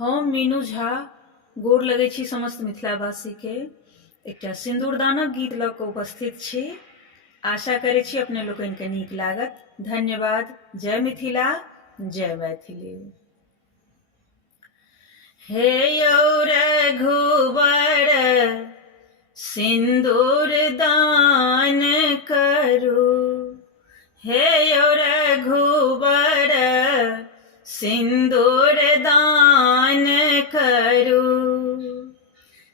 हम मीनू झा गोर लगै छी समस्त मिथिलावासी के एकटा सिंदूरदानक गीत लऽ कऽ उपस्थित छी। आशा करै छी अपने लोकनि के नीक लागत। धन्यवाद। जय मिथिला, जय मैथिली। हे यौ रघुवर सिंदूर दान करू, हे यौ रघुवर सिंदूर दान करू,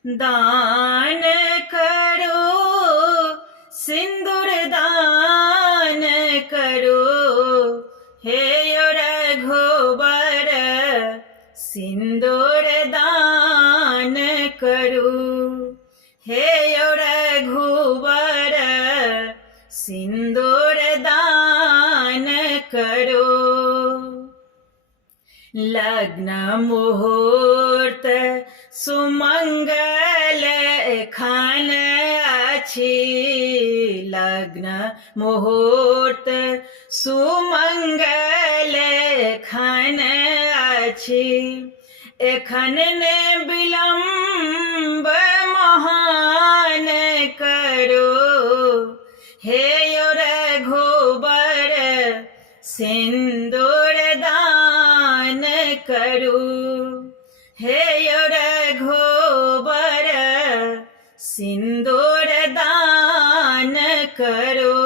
दान करू सिंदूर दान करू, हे यौ रघुवर सिंदूर दान करू, हे यौ रघुवर सिंदूर दान करू। लग्न मुहूर्त सुमंगल एखन अछि, लग्न मुहूर्त सुमंगल एखन अछि, एखन ने विलम्ब महान करो, हे यौ रघुवर सिंदूर दान करू, हे यौ रघुवर सिंदूर दान करो।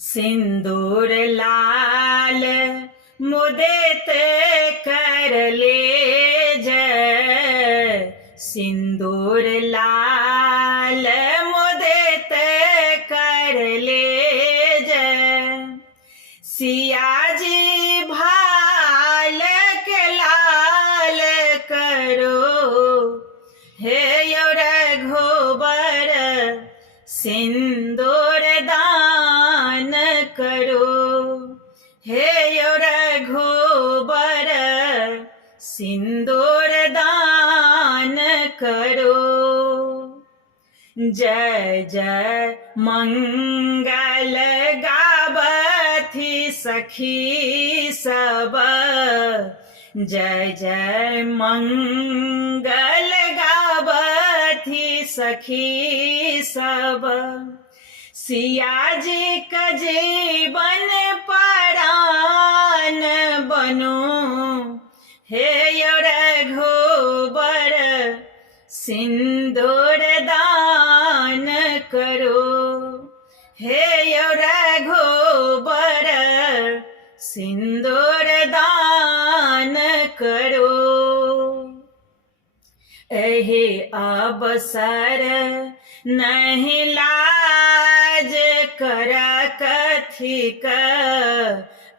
सिंदूर लाल मुदित कर ले जय, सिंदूर लाल मुदित कर ले जय, सिया जी भाल के लाल करो, हे यौ रघुवर सिंदूर दान करो, हे यौ रघुवर सिंदूर दान करो। जय जय मंगल गावथि सखी सब, जय जय मंगल गावथि सखी सब, सिया जी का जीवन परान बनो, हे यौ रघुवर सिंदूर दान करो, हे यौ रघुवर सिंदूर दान करो। एहि अवसर नहीं लाज कर कथिक,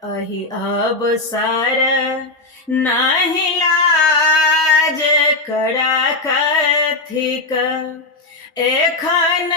एहि अवसर नहीं लाज कर कथिक, एखन